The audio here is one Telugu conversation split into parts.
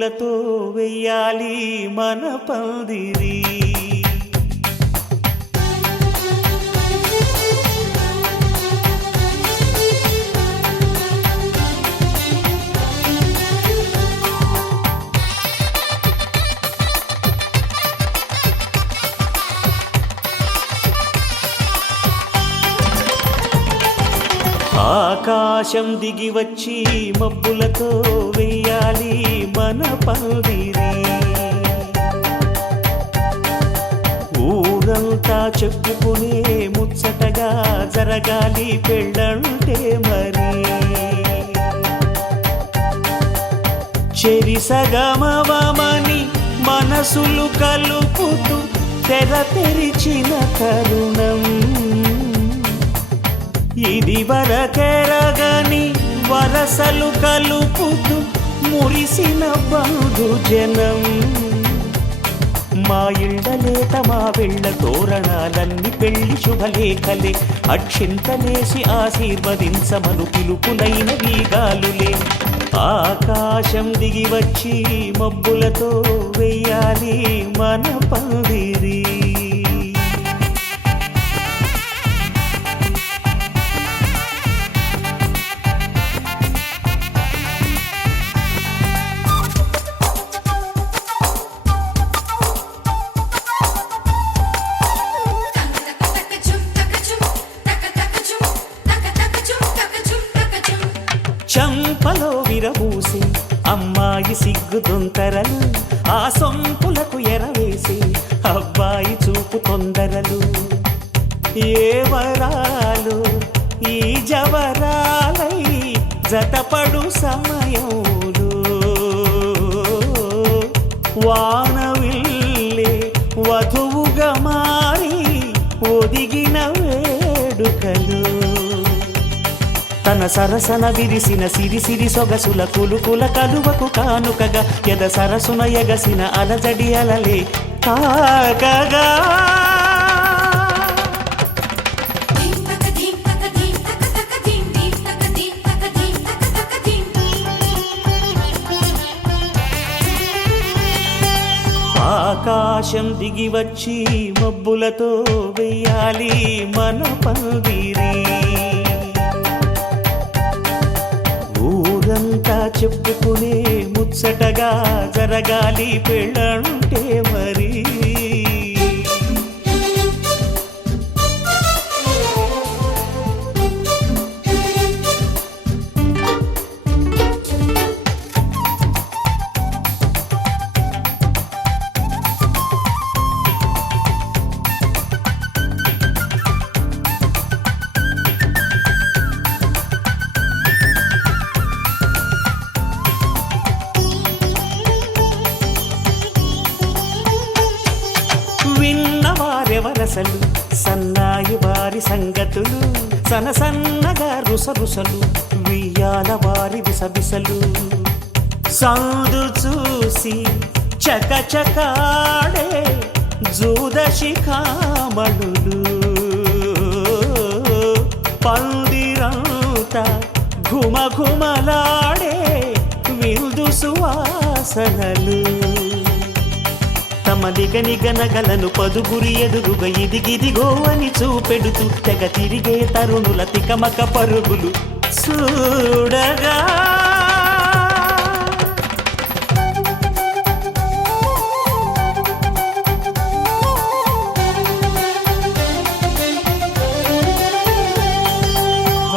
మబ్బులతో వెయ్యాలి మన పందిరి. ఆకాశం దిగి వచ్చి మబ్బులతో వెయ్యాలి మన పందిరి. ఊరంతా చెప్పుకునే ముచ్చటగా జరగాలి పెళ్ళంటే మరి. చెరిసగమవమని మనసులు కలుపుతూ తెర తెరిచిన తరుణం. ఇది వరకెరగని వరసలు కలుపుతూ మురిసిన బంధుజనం. మా ఇళ్ళలేత మా వెళ్ళ తోరణాలన్నీ పెళ్లి శుభలేఖలే. అక్షింతలేసి ఆశీర్వదించమను పిలుపులైన వీగాలులే. ఆకాశం దిగి వచ్చి మబ్బులతో వెయ్యాలి మన పందిరి. చంపలో విరబూసి అమ్మాయి సిగ్గుదొంతరలు. ఆ సొంపులకు ఎరవేసి అబ్బాయి చూపు తొందరలు. ఏ వరాలు ఈ జవరాలై జతపడు సమయంలో. వానవిల్లే వధువుగా మారి ఒదిగిన వేడుకలు. తన సరసన విరిసిన సిరిసిరి సొగసుల కులుకుల కలువకు కానుకగా ఎద సరసున ఎగసిన అలజడి అలలే తాకగా. ఆకాశం దిగి వచ్చి మబ్బులతో వెయ్యాలి మన పందిరి. ఊరంతా చెప్పుకునే ముచ్చటగా జరగాలి పెళ్ళంటే మరి. విన్నవారెవరసలు సన్నాయి వారి సంగతులు. సనసన్నగా రుసరుసలు వియ్యాల వారి విసవిసలు. సందు చూసి చకచకాడే జూదశిఖామణులు. పందిరంతా ఘుమఘుమలాడే విందు సువాసనలు. తమ నిగనిగనగలను పదుగురి ఎదురుగా ఇదిగిదిగో అని చూపెడుతూ తెగ తిరిగే తరుణుల తికమక పరుగులు చూడగా.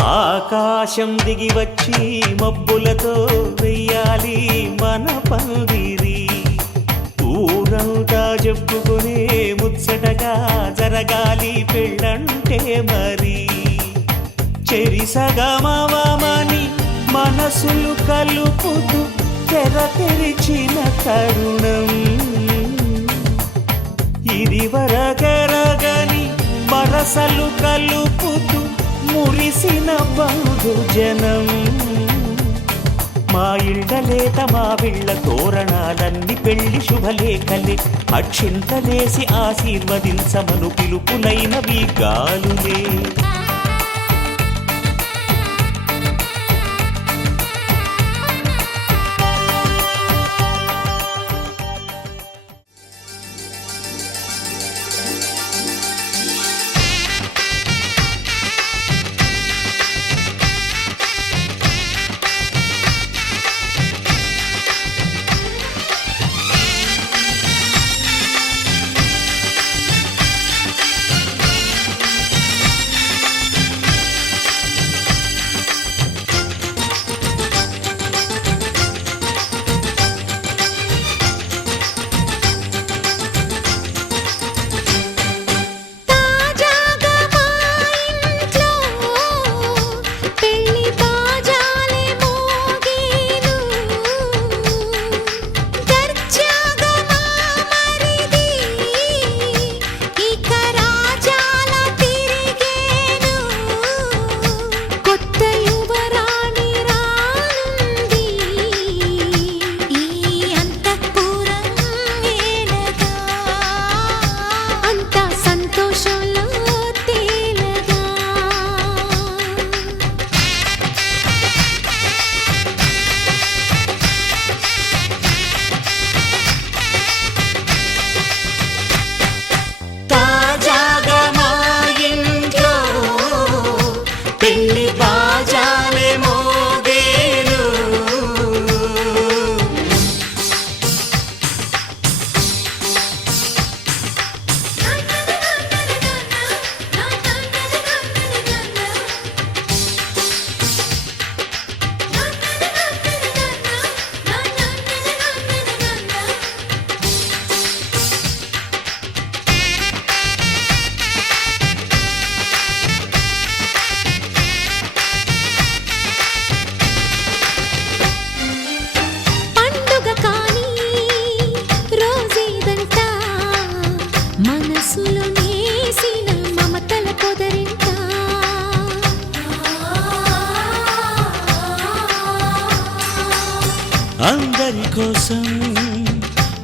ఆకాశం దిగి వచ్చి మబ్బులతో వెయ్యాలి మన పందిరి. ఊరంతా చెప్పుకునే ముచ్చటగా జరగాలి పెళ్ళంటే మరి. చెరిసగమవమని మనసులు కలుపుతూ తెర తెరిచిన తరుణం. ఇది వరకెరగని వరసలు కలుపుతూ మురిసిన బంధుజనం. మా ఇళ్ళలేత మా వీళ్ళ తోరణాలన్నీ పెళ్లి శుభలేఖలే. అక్షింతలేసి ఆశీర్వదించమను పిలుపులైన వీగాలులే.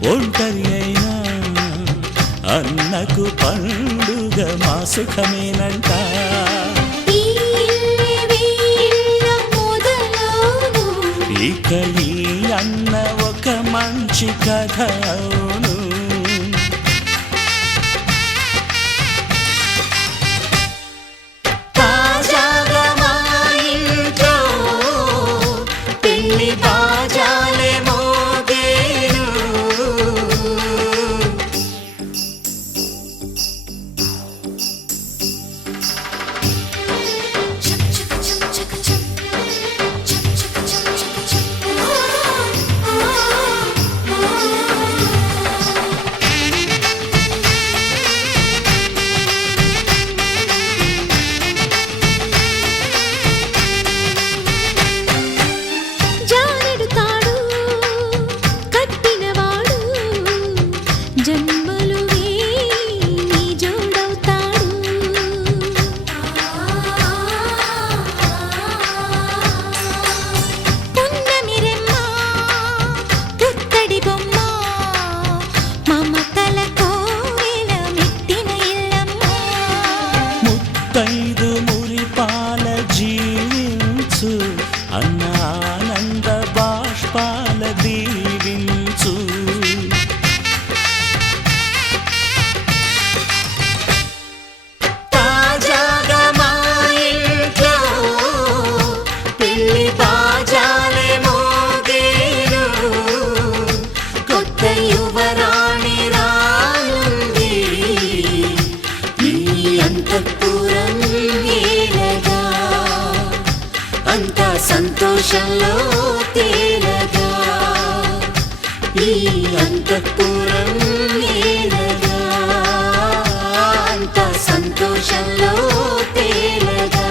ఒంటరి అయినా అన్నకు పండుగ మా సుఖమేనంట. ఇక ఈ అన్న ఒక మంచి కథ అవును. తాజాగా మా ఇంట్లో పెళ్లి బాజాలే మోగేను. ముత్తైదు మురిపాల జీవించు అన్న ఆనంద బాష్పాల దీవించు. తాజాగా మా ఇంట్లో పెళ్లి బాజాలే మోగేను. కొత్త యువరాణి రానుంది ఈ అంతఃపురం ఏలగా. అంతా సంతోషంలో తేలగా ఈ అంతఃపురం ఏలగా. అంతా సంతోషంలో తేలగా.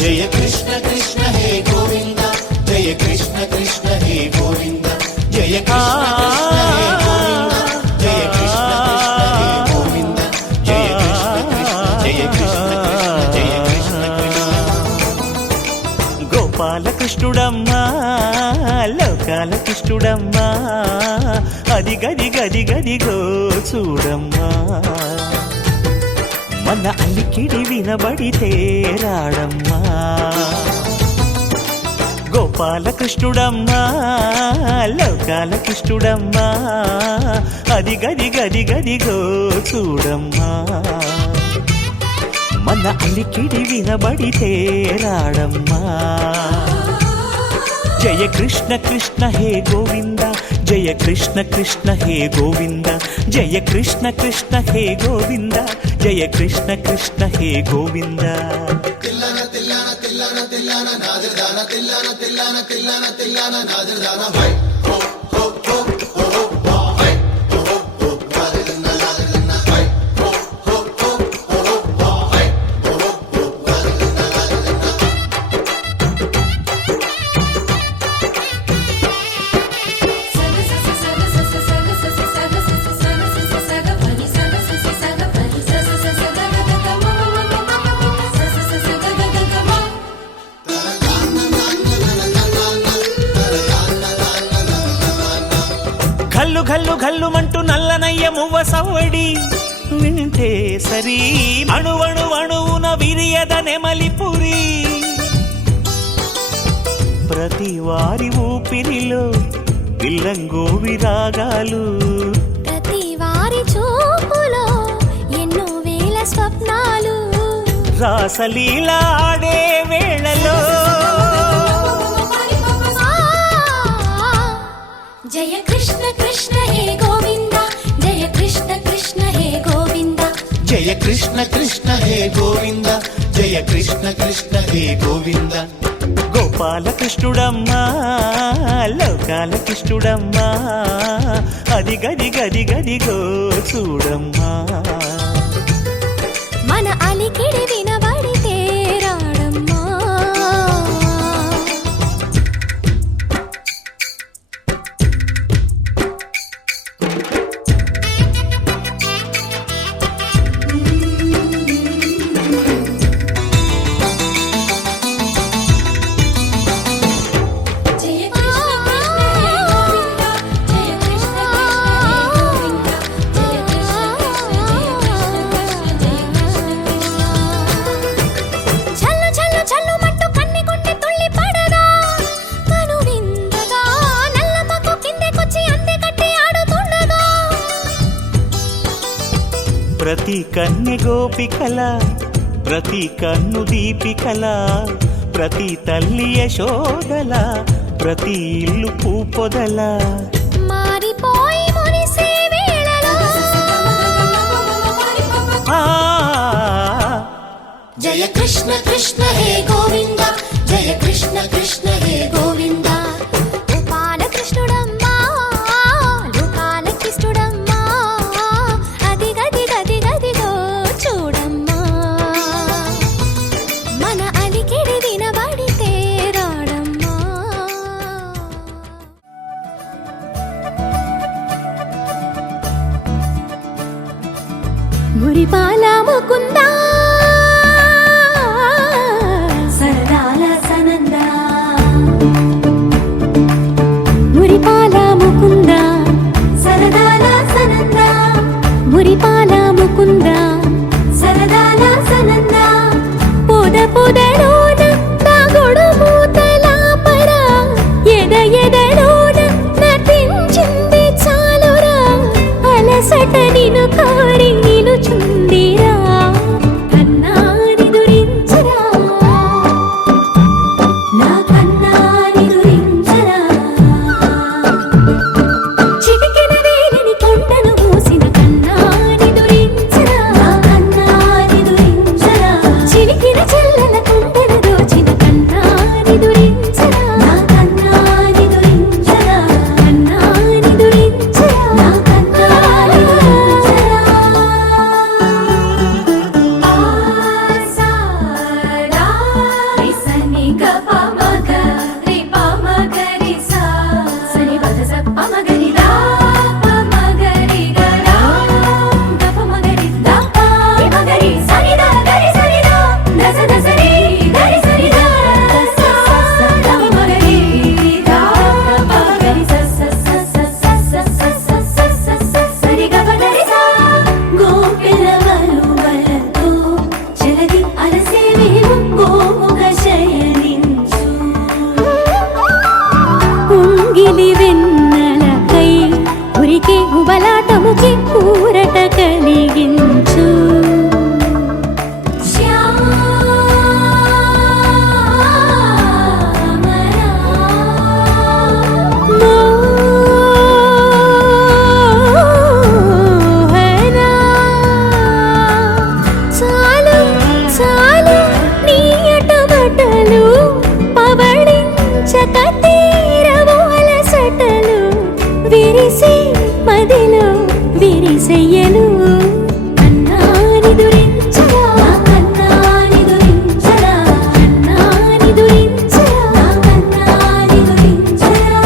జయ కృష్ణ కృష్ణ హే గోవింద, జయ కృష్ణ కృష్ణ హే గోవింద, జయ కృష్ణ కృష్ణ హే గోవింద, జయ కృష్ణ కృష్ణ హే గోవింద, జయ కృష్ణ కృష్ణ జయ కృష్ణ కృష్ణ జయ కృష్ణ కృష్ణ. గోపాలకృష్ణుడమ్మా లోకాల కృష్ణుడమ్మా అది గది గది గదిగో చూడమ్మా. మన అలికిడి వినబడితే రాడమ్మా. గోపాలకృష్ణుడమ్మా లోకాల కృష్ణుడమ్మా అది గది గది గదిగో చూడమ్మా. మన అలికిడి వినబడితే రాడమ్మా. జయ కృష్ణ కృష్ణ హే గోవింద, జయ కృష్ణ కృష్ణ హే గోవింద, జయ కృష్ణ కృష్ణ హే గోవింద, జయ కృష్ణ కృష్ణ హే గోవింద. తిల్లన తిల్లన తిల్లన తిల్లన నాదిర్దాన తిల్లన తిల్లన తిల్లన తిల్లన నాదిర్దాన హై హో హో హో హో హో హై హో హో నాదిర్దాన నాదిర్దాన హై హో హో హో హో హై హో హో నాదిర్దాన. ఘల్లు ఘల్లు ఘల్లుమంటూ నల్లనయ్య మువ్వ సవ్వడి వింటే సరి. అణువణు అణువున విరియద నెమలిపురి. ప్రతి వారి ఊపిరిలో పిల్లంగో విరాగాలు. ప్రతి వారి చూపులో ఎన్నో వేల స్వప్నాలు. రాసలీల ఆడే వేళలో జయ కృష్ణ కృష్ణ హే గోవింద, జయ కృష్ణ కృష్ణ హే గోవింద, జయ కృష్ణ కృష్ణ హే గోవింద జయ కృష్ణ కృష్ణ హే గోవింద గోపాలకృష్ణుడమ్మా లోకాల కృష్ణుడమ్మా అది గది గది గదిగో చూడమ్మా మన అలికిడి వినబడితే రాడమ్మా ప్రతి కన్నె గోపికల ప్రతి కన్ను దీపికల ప్రతి తల్లి యశోదల ప్రతి ఇల్లు పూపొదల మారిపోయి మురిసే వేళలో జయ కృష్ణ కృష్ణ హే గోవింద జయ కృష్ణ కృష్ణ హే గోవింద గోపాల కృష్ణుడమ్మా లోకాల కృష్ణుడమ్మా అది గది గది గదిగో చూడమ్మా మన అలికిడి వినబడితే రాడమ్మా మురిపాల ముకుందా సరదాల సనంద మురిపాల ముకుంద సరదాల సనంద మురిపాల ముకుంద సరదాల సనంద పొద పొదలోన తాగుడు మూతలాపర ఎద ఎదలోన నటించింది చాలురా అలసట నిను కోరి నిలుచుందిరా కన్నాని దురించరా నా కన్నాని దురించరా చిటికెన వేలిని కొండను మూసిన కన్నాని దురించరా నా కన్నాని దురించరా చిలికిన చెల్లెల కొండను దోచిన కన్నాని దురించరా నా కన్నాని దురించరా కన్నాని దురించరా నా కన్నాని దురించరా ఆసారా రిసని గపమగ రిపమగరి సా సని బదస పమగరి దా పమగరి గరా గపమగరి దా పమగరి సని దా గరి సని దా దస దసరి గరి సని దా దస పమగరి దా పమగరి స స స స స స స స సరి గపగరి సా గోపిలవలు వలతో జలది అలసేవేమో గోముగ శయనించు కుంగిలి వెన్నెలకై ఉరికే ఉబలాటముకి ఊరట కలిగించు చాలు చాలు నీయట బట్టలు పవళించక తీరవు అలసటలు విరిసే మదిలో విరిసెయ్యలు కన్నాని దురించరా కన్నాని దురించరా కన్నాని దురించరా కన్నాని దురించరా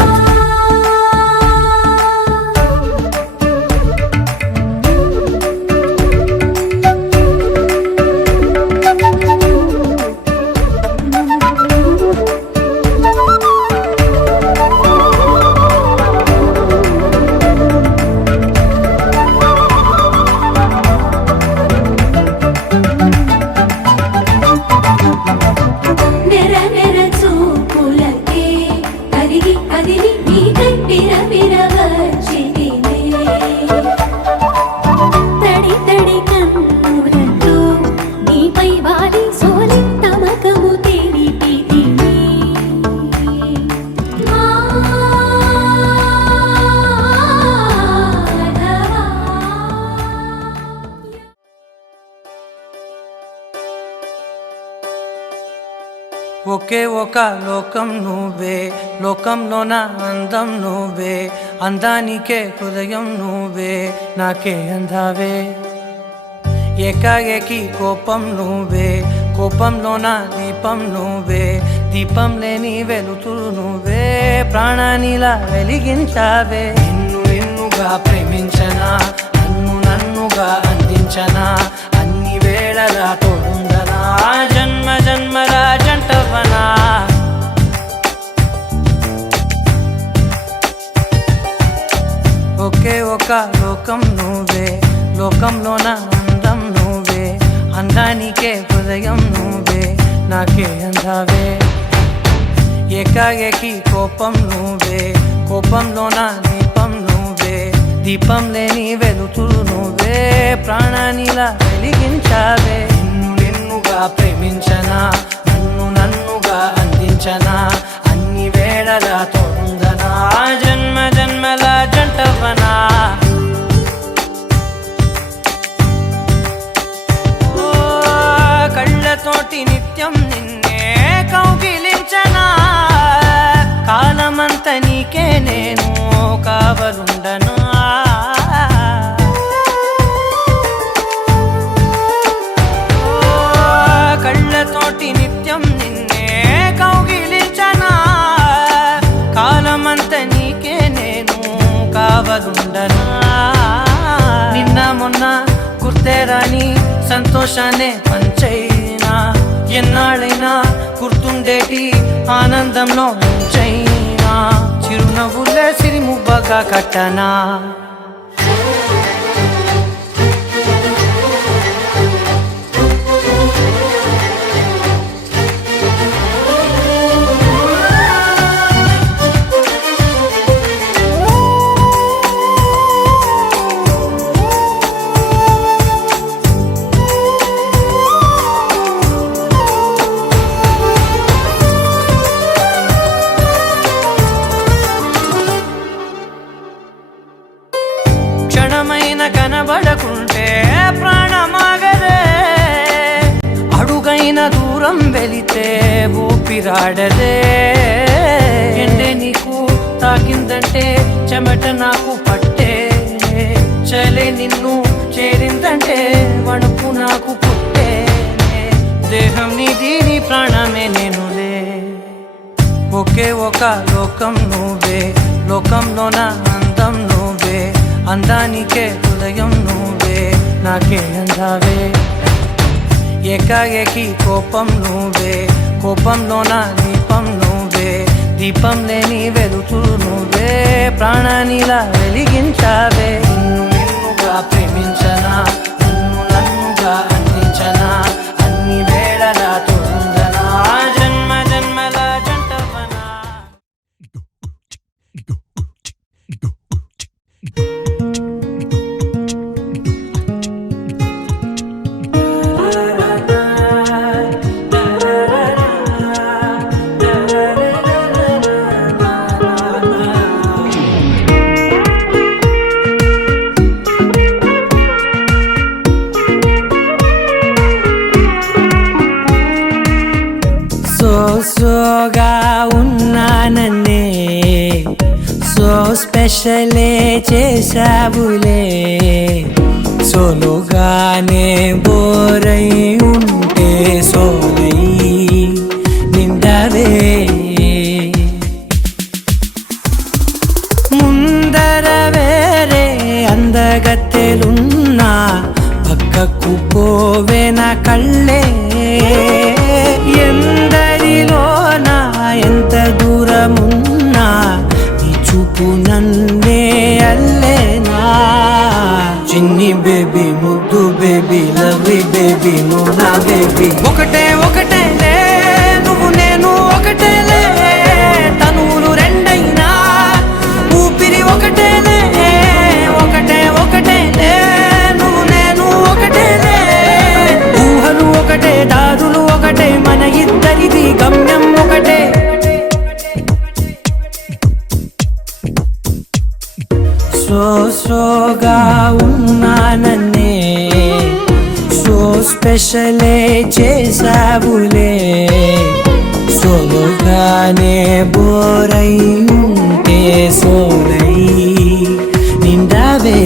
ఒకే ఒక లోకం నువ్వే, లోకంలో నా అందం నువ్వే, అందానికే హృదయం నువ్వే, నాకే అందావే. ఏకాఏకి కోపం నువ్వే, కోపంలో నా దీపం నువ్వే, దీపం లేని వెలుతురు నువ్వే, ప్రాణానిలా వెలిగించావే. నిన్నుగా ప్రేమించనా, నన్నుగా అందించనా, అన్ని వేళలా తోడుందనా, జన్మ జన్మల జంటవనా. ఒకే ఒక లోకం నువ్వే, లోకంలో నా అందం నువ్వే, అందానికే హృదయం నువ్వే, నాకే అందావే. ఏకాఏకి కోపం నువ్వే, కోపంలో నా దీపం నువ్వే, దీపం లేని వెలుతురు నువ్వే, ప్రాణానిలా వెలిగించావే. నిన్నుగా ప్రేమించనా, నన్నుగా అందించనా, అన్ని వేళలా తోడుందనా, జన్మ జన్మల జంటవనా. కళ్ళతోటి నిత్యం నిన్నే కౌగిలించనా, కాలమంత నీకే నేను కావలుండనా. కళ్ళతోటి నిత్యం నిన్నే కౌగిలించనా, కాలమంత నీకే నేను కావలుండనా. నిన్న మొన్న గుర్తే రాని సంతోషాన్ని పంచైనా, ఎన్నాళ్ళైనా గుర్తుండేటి ఆనందంలో ముంచైనా, చిరునవ్వులే సిరిమువ్వగా కట్టనా. క్షణమైన కనబడకుంటే ప్రాణమాగదే, అడుగైన దూరం వెళితే ఊపిరాడదే. ఎండే నీకు తాకిందంటే చెమట నాకు పట్టే, చలే నిన్ను చేరిందంటే వణుకు నాకు పుట్టే, దేహం నీది నీ ప్రాణమే నేనులే. ఒకే ఒక లోకం నువ్వే, లోకంలో నా అందం నువ్వే, అందానికే హృదయం నువ్వే, నాకే అందావే. ఏకాఏకి కోపం నువ్వే, కోపంలో నా దీపం నువ్వే, దీపం లేని వెలుతురు నువ్వే, ప్రాణానిలా వెలిగించావే. నిన్నుగా ప్రేమించనా, నన్నుగా అందించనా, అన్ని వేళలా తోడుందనా, జన్మ జన్మల జంటవనా. సోగా ఉన్నానన్నే, సో స్పెషలే చేసావులే, సోలుగానే బోరై ఉంటే సోలై నిండవే. ముందర వేరే అందగత్తెలున్నా, పక్కకు పోవే నా కళ్ళే, ఎందరిలోనా ఎంత దూరమున్నా, నీ చూపు నన్నే అల్లేనా. చిన్ని బేబీ, ముద్దు బేబీ, లవ్లీ బేబీ, నువ్వు నా బేబీ. ఒకటే ఒకటేలే నువ్వు నేను ఒకటేలే, తనువులు రెండైనా ఊపిరి ఒకటేలే. ఒకటే ఒకటేలే నువ్వు నేను ఒకటేలే, ఊహలు ఒకటే, దారులు ఒకటే, మన ఇద్దరిది గమ్యం ఒకటే. సోగా ఉన్నానన్నే, సో స్పెషలే చేసావులే, సోలోగానే బోరై ఉంటే సోలై నిండావే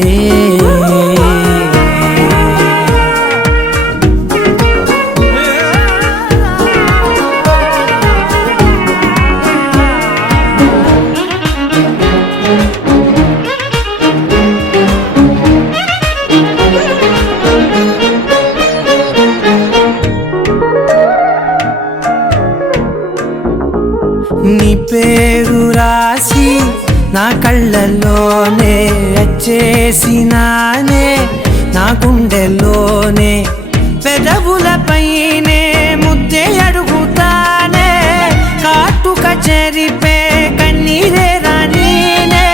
నీ పేరు రాసి నా కళ్ళల్లోనే వచ్చేసినానే నా గుండెల్లోనే పెదవులపైనే ముద్దే అడుగుతానే కాటుక చెరిపే కన్నీరే రానీనే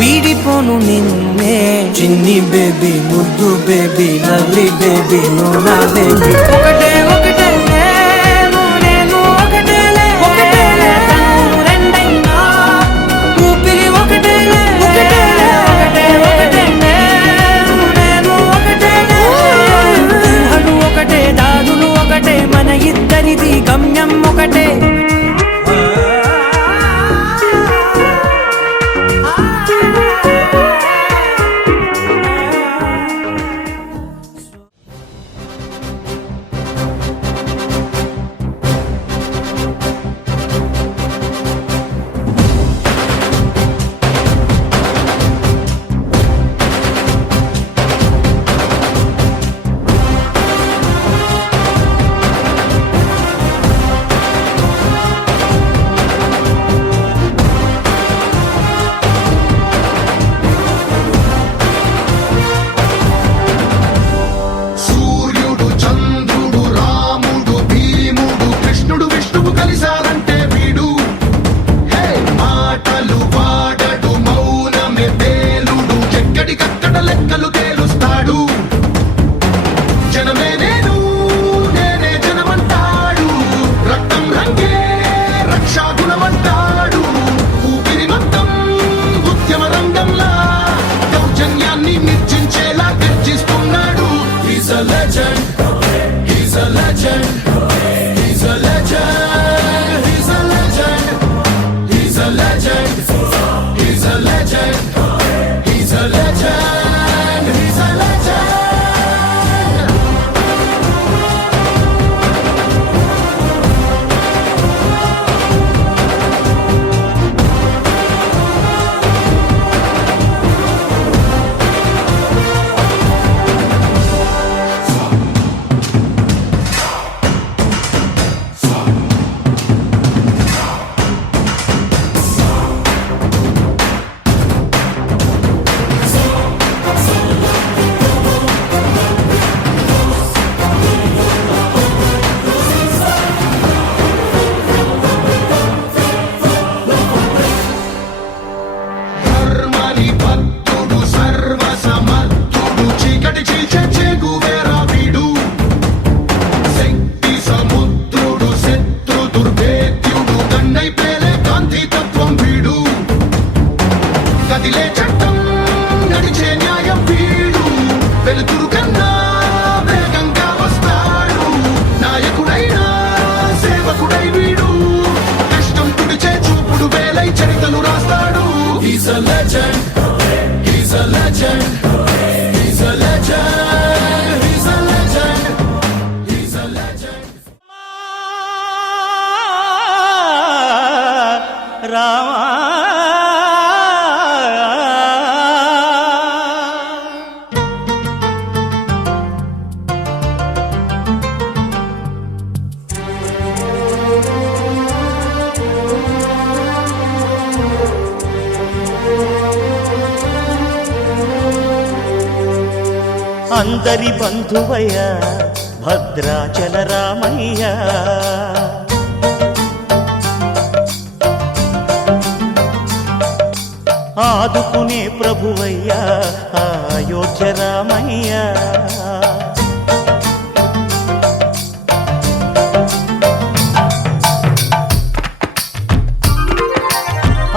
వీడిపోను నిన్నే చిన్ని బేబీ ముద్దు బేబీ లవ్లీ బేబీ నువ్వు నా బేబీ ఒకటే ఒకటే మన ఇద్దరిది గమ్యం ఒకటే అందరి బంధువయ్య భద్రాచల రామయ్య ఆదుకునే ప్రభువయ్య అయోధ్య రామయ్య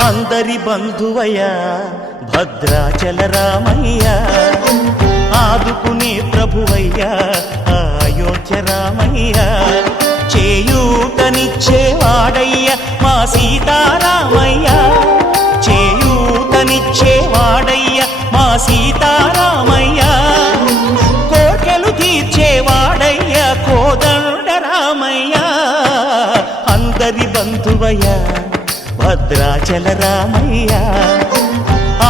అందరి బంధువయ్య భద్రాచల రామయ్య ఆదుకునే ప్రభువయ్య అయోధ్య రామయ్య చేయూతనిచ్చేవాడ సీతారామయ్య, చేయూతనిచ్చేవాడయ్య మా సీతారామయ్య, కోర్కెలు తీర్చేవాడయ్య కోదండ రామయ్య, అందరి బంధువయ్య భద్రాచల రామయ్య,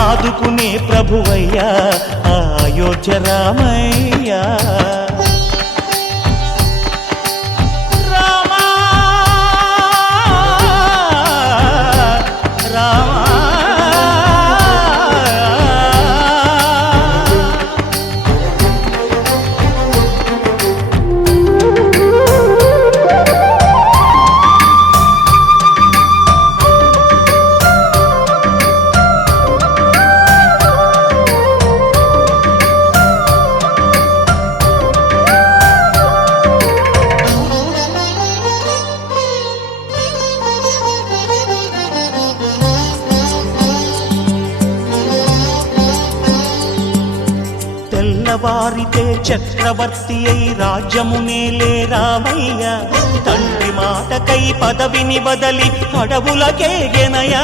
ఆదుకునే ప్రభువయ్య అయోధ్య రామయ్య. తెల్లవారితే చక్రవర్తి అయి రాజ్యమునేలే రామయ్య, తండ్రి మాటకై పదవిని వదలి అడవులకేగెనయా.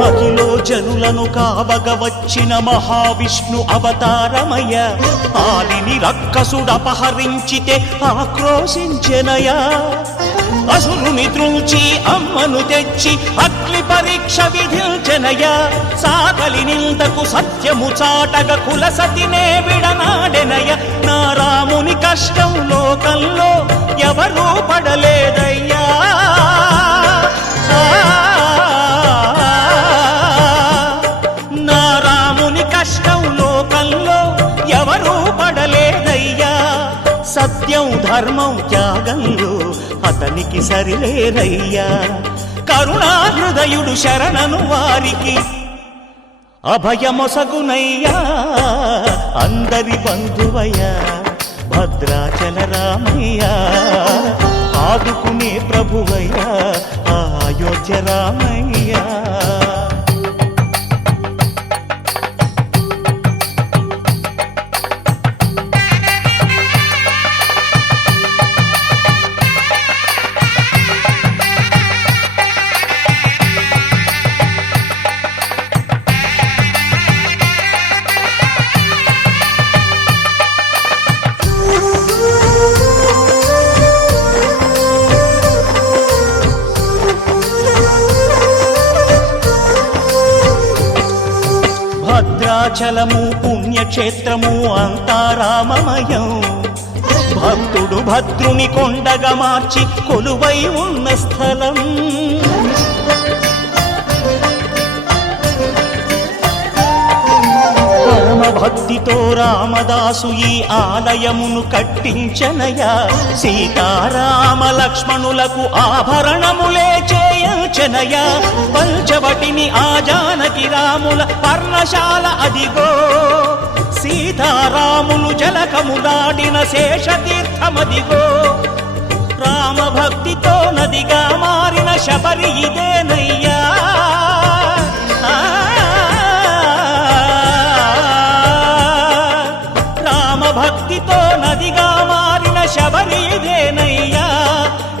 మహిలో జనులను కావగ వచ్చిన మహావిష్ణు అవతారమయ్య, ఆలిని రక్కసుడపహరించితే ఆక్రోశించెనయా. అసురుని త్రుంచి అమ్మను తెచ్చి అగ్ని పరీక్ష విధించెనయ, సాగలి నిందకు సత్యము చాటగ కుల సతినే విడనాడెనయ. నా రాముని కష్టం లోకంలో ఎవరూ పడలేదయ్యా. నా రాముని కష్టం లోకంలో ఎవరూ పడలేదయ్యా. సత్యం ధర్మం త్యాగంలో అతనికి సరిలేరయ్యా. కరుణా హృదయుడు శరణను వారికి అభయమొసగునయ్యా. అందరి బంధువయ్యా భద్రాచల రామయ్య, ఆదుకునే ప్రభువయ్యా అయోధ్య రామయ్య. భద్రాచలము పుణ్యక్షేత్రము అంతా రామమయం, భక్తుడు భద్రుని కొండగా మార్చి కొలువై ఉన్న స్థలం. పరమ భక్తితో రామదాసు ఈ ఆలయమును కట్టించనయా. సీతారామ లక్ష్మణులకు ఆభరణములే చేయించనయా. పంచవటిని ఆ జానకి రాముల పర్ణశాల అదిగో, సీతారాములు జలకములాడిన శేషతీర్థమదిగో. రామభక్తితో నదిగా మారిన శబరి ఇదేనయ్యా. రామభక్తితో నదిగా మారిన శబరి ఇదేనయ్యా.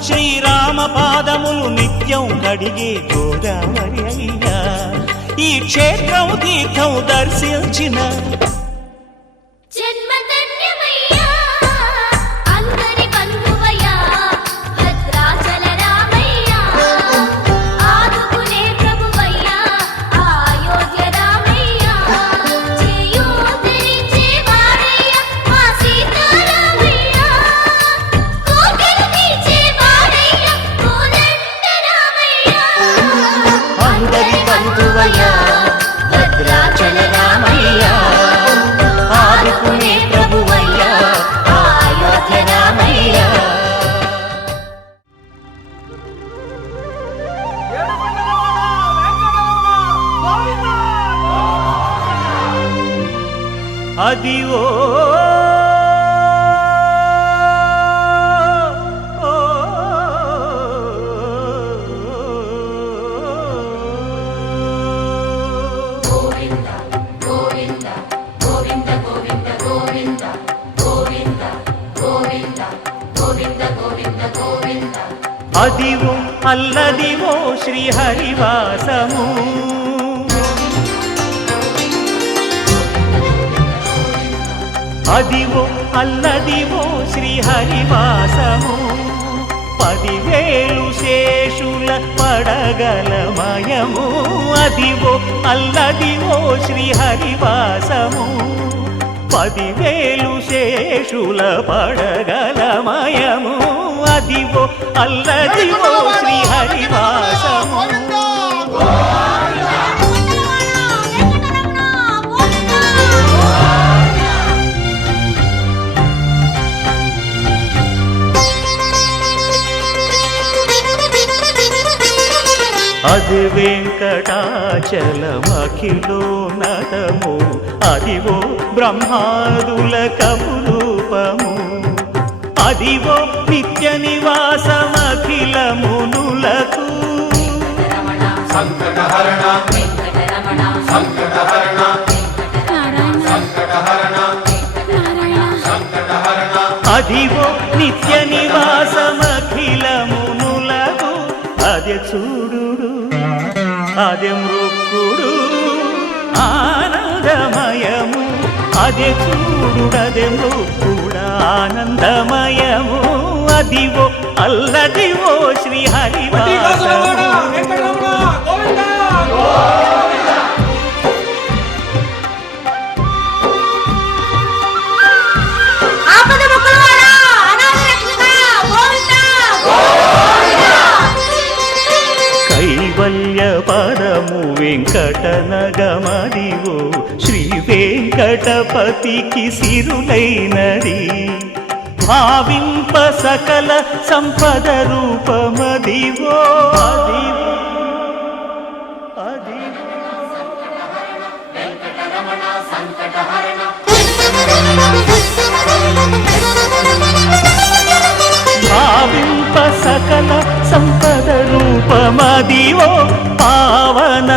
శ్రీరామ పాదములు నిత్యం కడిగే గోదావరి అయ్యా. ఈ క్షేత్రం తీర్థం దర్శించిన భద్రాచల రామయ్య, ఆదుకునే ప్రభువయ్య అయోధ్య రామయ్య. అదివో గోవింద అదివో అల్లదివో శ్రీహరివాసము అదివో అల్లదివో శ్రీహరివాసము 10,000 శేషుల పడగలమయము అదివో అల్లదివో శ్రీహరివాసము 10,000 శేషుల పడగలమయము అదివో అల్లదివో శ్రీహరివాసము అది వెంకటాచలమఖిలో నటము అదివో బ్రహ్మాదుల కపురూపము అదివో నిత్య నివాసమఖిల మునులకు సంకటహరణ సంకటహరణ సంకటహరణ సంకటహరణ అదివో నిత్య నివాసమఖిల మునులకు అదే చూడు అదే మృక్కుడు ఆనందమయము అదే చూడుడదే మృక్కుడ ఆనందమయము అదివో అల్లదివో శ్రీహరివాసము కైవల్య పరము వెంకటనగమదివో శ్రీ వెంకటపతికి సిరులైనది భావింప సకల సంపద రూపమదివో అదివో అదివో భావింప సకల సంపద రూపమదివో పావనములకెల్ల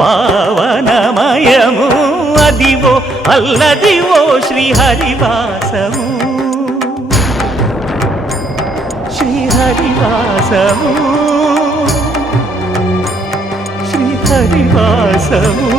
పావనమయము అదివో అల్లదివో శ్రీహరివాసము శ్రీహరివాసము శ్రీహరివాసము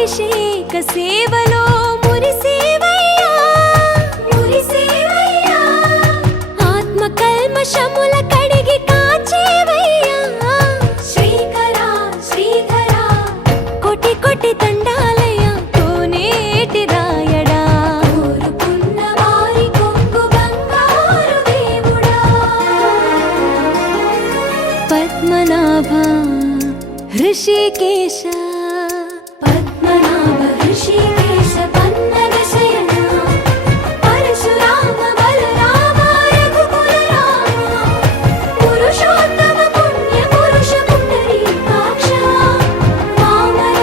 అభిషేక సేవలో మురిసేవయ్యా మురిసేవయ్యా ఆత్మ కల్మషముల కడిగి కాచేవయ్యా శ్రీకరా శ్రీధరా కోటి కోటి దండాలయ్యా కోనేటి రాయడా కోరుకున్న వారి కొంగు బంగారు దేవుడా పద్మనాభ ఋషికేశ పద్మనాభ ఋషికేశ పన్నగ శయన పరశురామ బలరామ రఘుకుల రామ పురుషోత్తమ పుణ్య పురుష పుండరీకాక్ష వామన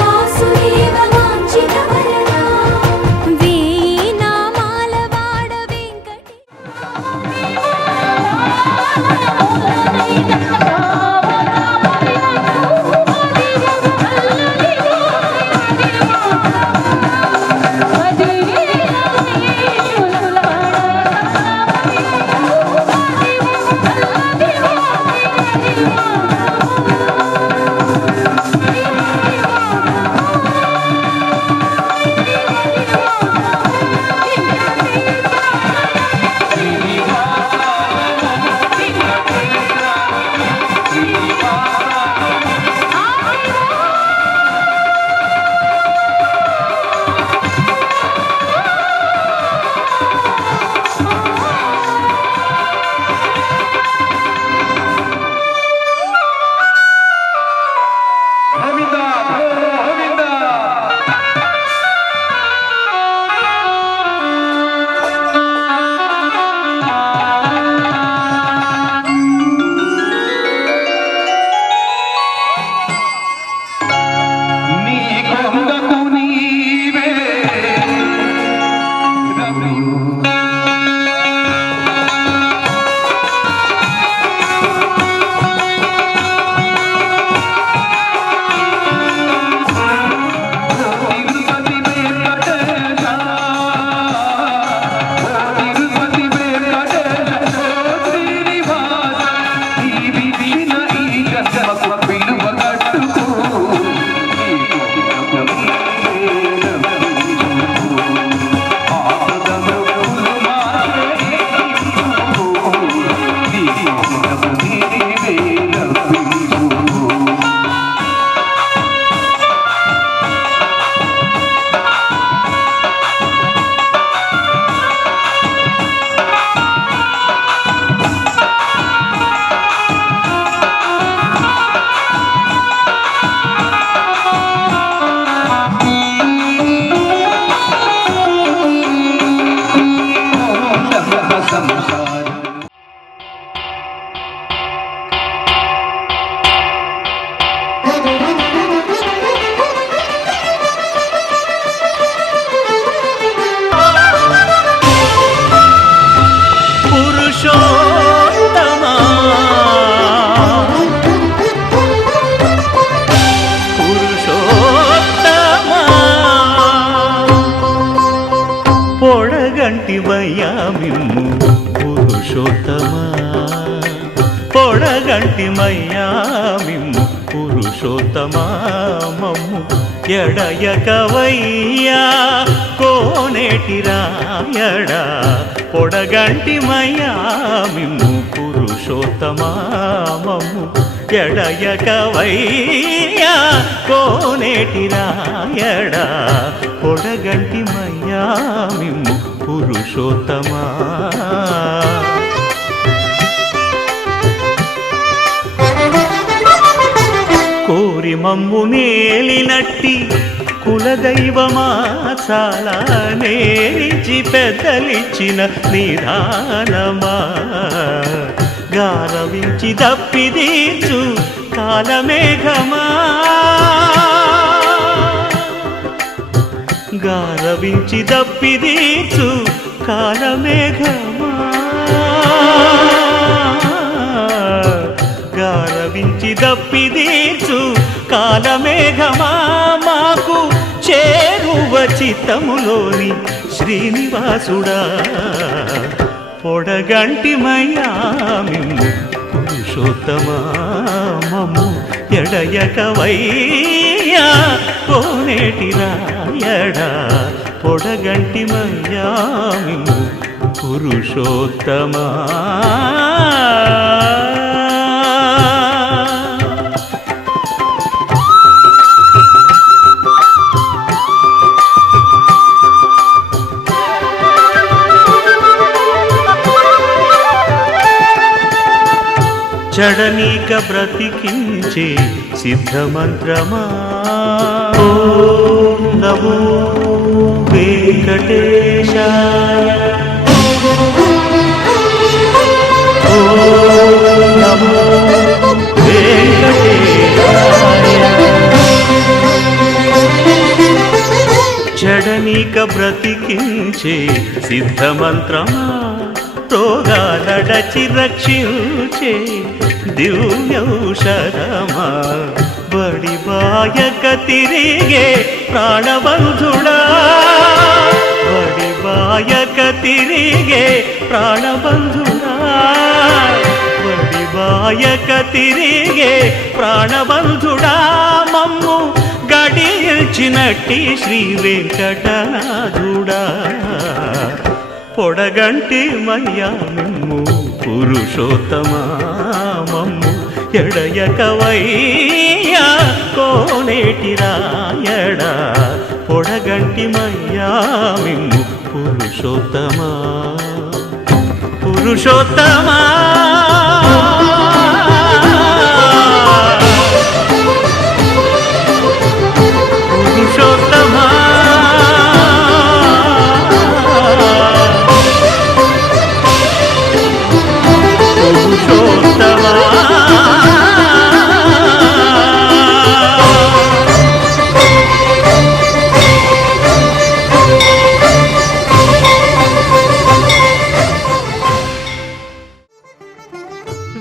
వాసుదేవ వాంఛిత వరదా వేయి నామాల వాడ వెంకటే పొడగంటివయ్యా మిమ్ము పురుషోత్తమా పొడగంటిమయ్యా మిమ్ము పురుషోత్తమా మమ్ము ఎడయకవయ్యా కోనేటి రాయడా పొడగంటిమయ్యా మిమ్ము పురుషోత్తమా మమ్ము ఎడయకవయ్యా కోనేటి రాయడా పొడగంటిమయ్యా మిమ్ము పురుషోత్తమా కోరి మమ్ము నేలినట్టి కులదైవమా చాలా నేరించి పెద్దలిచ్చిన నిదానమా గారవించి దప్పిదీర్చు కాలమేఘమా గారవించి దప్పిదీర్చు కాలమేఘమా గారవించి దప్పిదీర్చు కాలమేఘమా మాకు చేరువ చిత్తములోని శ్రీనివాసుడా పొడగంటిమయ్యా మిమ్ము పురుషోత్తమా మమ్ము ఎడయకవయ్యా కోనే కోనేటి రాయడా పొడగంటి మయ్యామిము పురుషోత్తమా. చడనీక బ్రతికించే సిద్ధమంత్రమా. ఓం నమో వెంకటేశాయ. ఓం నమో వెంకటేశాయ. చడనీక బ్రతికించే సిద్ధమంత్రమా. రోగాలడచి రక్షించే దివ్యౌషధమా. బడి బాయక తిరిగే ప్రాణబంధుడా. బడి బాయక తిరిగే ప్రాణబంధుడా. బడి బాయక తిరిగే ప్రాణబంధుడా. మమ్ము గడిచినట్టి శ్రీ వెంకటనాథుడా. పొడగంటి మయ్యామిమ్ము పురుషోత్తమా. మమ్ము ఎడయకవయ్యా కోనేటి రాయడా పొడగంటి మయ్యామిమ్ము పురుషోత్తమా. పురుషోత్తమా. పురుషోత్తమా.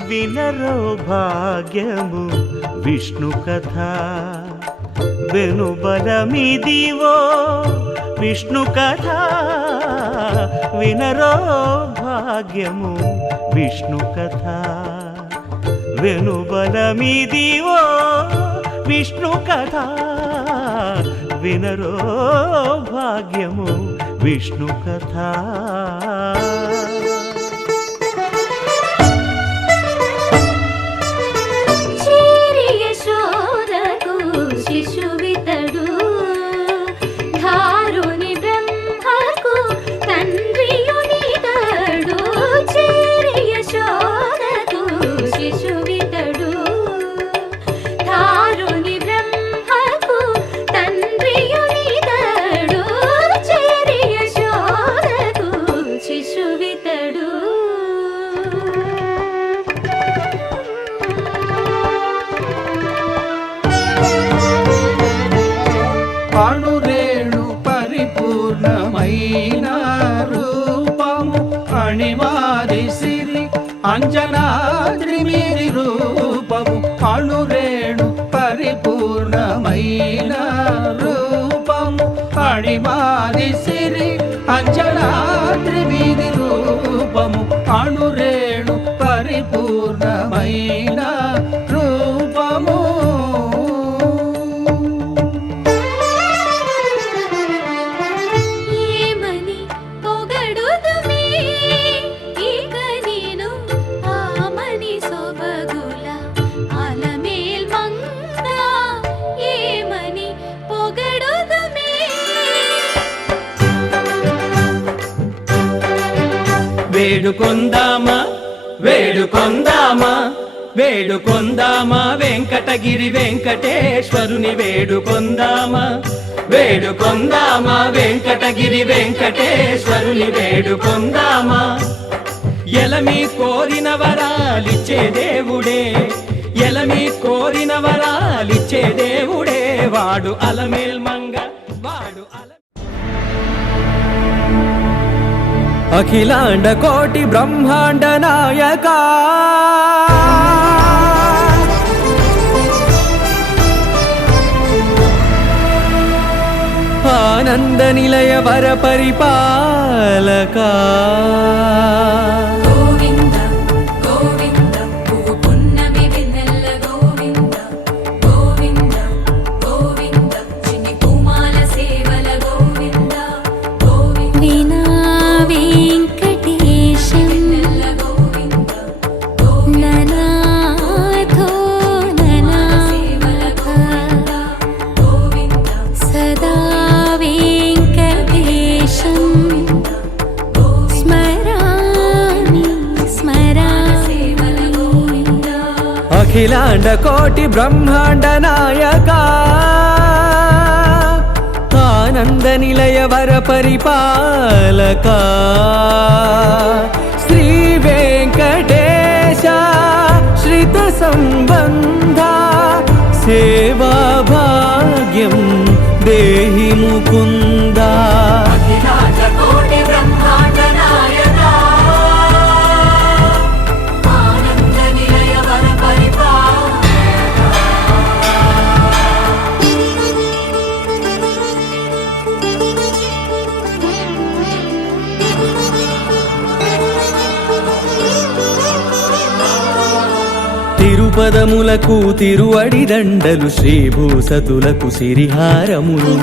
వినరో భాగ్యము విష్ణు కథ. వెనుబలమిదివో విష్ణు కథ. వినరో భాగ్యము విష్ణు కథ. వెనుబలమిదివో విష్ణు కథ. వినరో భాగ్యము విష్ణు కథ. శిశువితడు ధారుని బ్రహ్మకు తండ్రియునితడు. చేరి యశోదకు శిశువితడు ధారుని బ్రహ్మకు తండ్రియునితడు. చేరి యశోదకు శిశువితడు. అణురేణు పరిపూర్ణమైన రూపము అణిమాది సిరి అంజనాద్రిమిరి రూపము. అణురేణు పరిపూర్ణమైన రూపము అణిమాది సిరి అంజనాద్రిమిరి రూపము. అణురేణు పరిపూర్ణమైన రూపము. వేడుకొందామా వేడుకొందామా వేడుకొందామా వెంకటగిరి వెంకటేశ్వరుని వేడుకొందామా. వేడుకొందామా వెంకటగిరి వెంకటేశ్వరుని వేడుకొందామా. ఎలమి కోరిన వరాలిచ్చే దేవుడే. ఎలమి కోరిన వరాలిచ్చే దేవుడే. వాడు అలమేల్ మంగ. వాడు అఖిలాండ కోటి బ్రహ్మాండ నాయక. ఆనంద నిలయ వర పరిపాలక. గోవింద గోవింద పువ్వు పున్నమి వెన్నెల గోవింద. గోవింద గోవింద చిన్ని కుమార అఖిలాండ కోటి బ్రహ్మాండ నాయక ఆనంద నిలయ వర పరిపాలక శ్రీ వెంకటేశ శ్రిత సంబంధ సేవా భాగ్యం దేహి ముకుంద. అఖిలాండ కోటి బ్రహ్మాండ నాయక ఆనంద నిలయ వర తిరుపదములకు తిరువడి దండలు శ్రీభూసతులకు సిరిహారములు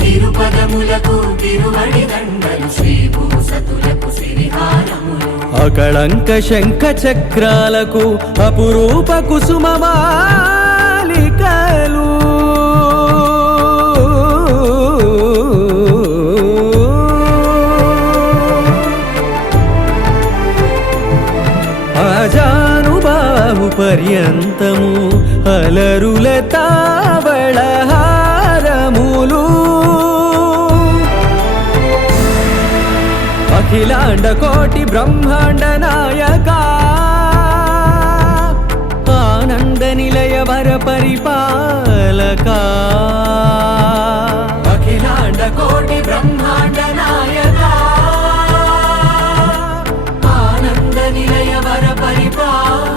తిరుపదములకు తిరువడి దండలు శ్రీభూసతులకు సిరిహారములు అకళంక శంఖ చక్రాలకు అపురూప కుసుమమాలికలు అజానుబాహు పర్యంతము అలరుల తావళహారములు అఖిలాండ కోటి బ్రహ్మాండ నాయక ఆనంద నిలయ వర పరిపాలక అఖిలాండ కోటి బ్రహ్మాండ నాయక ఆనంద నిలయ వర పరిపాలక.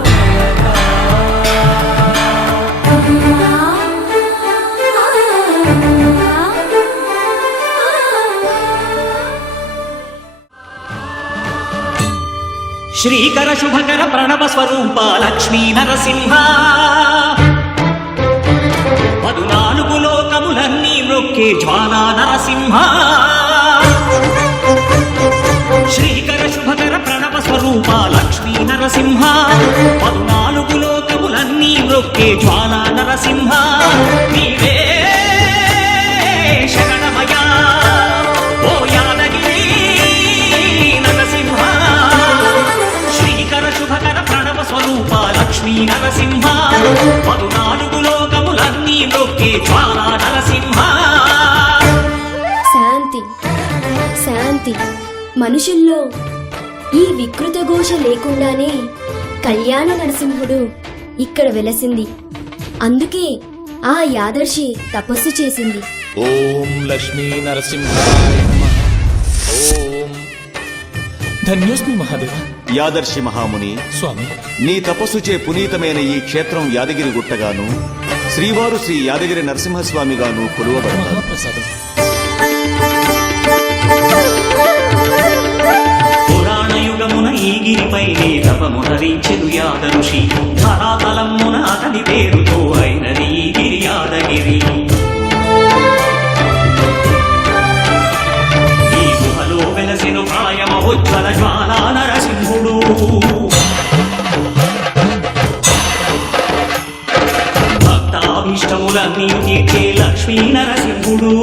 శ్రీకర శుభకర ప్రణవ స్వరూప లక్ష్మీ నరసింహ 14 లోకములన్నీ మ్రొక్కే జ్వాలా నరసింహ. శ్రీకర శుభకర ప్రణవ స్వరూప లక్ష్మీ నరసింహ 14 లోకములన్నీ మ్రొక్కే జ్వాలా నరసింహ. నీవే శరణమయా ఓ యాదగిరి నరసింహ. శ్రీకర శుభకర ప్రణవ స్వరూప లక్ష్మీ నరసింహ 14 లోకములన్నీ మ్రొక్కే జ్వాలా నరసింహ. శాంతి శాంతి. మనుషుల్లో ఈ వికృత ఘోష లేకుండానే కళ్యాణ నరసింహుడు ఇక్కడ వెలసింది. అందుకే ఆ యాదర్శి తపస్సు చేసింది. ఓం లక్ష్మీ నరసింహాయ నమః. ఓం ధన్యోస్మి మహాదేవ. యాదర్శి మహాముని, స్వామి, నీ తపస్సుచే పునీతమైన ఈ క్షేత్రం యాదగిరి గుట్టగాను శ్రీవారు శ్రీ యాదగిరి నరసింహస్వామిగాను కొలువబడతారు. మహాప్రసాదం. పురాణ యుగమున ఈ గిరిపైనే తపమునరించెను యాదఋషి. ధరాతలమున అతని పేరుతో అయినది ఈ గిరి యాదగిరి. ఈ గుహలో వెలసెను ప్రాయమహోజ్వల జ్వాలా నరసింహుడు. భక్తాభీష్టములన్నీ తీర్చే లక్ష్మీ నరసింహుడు.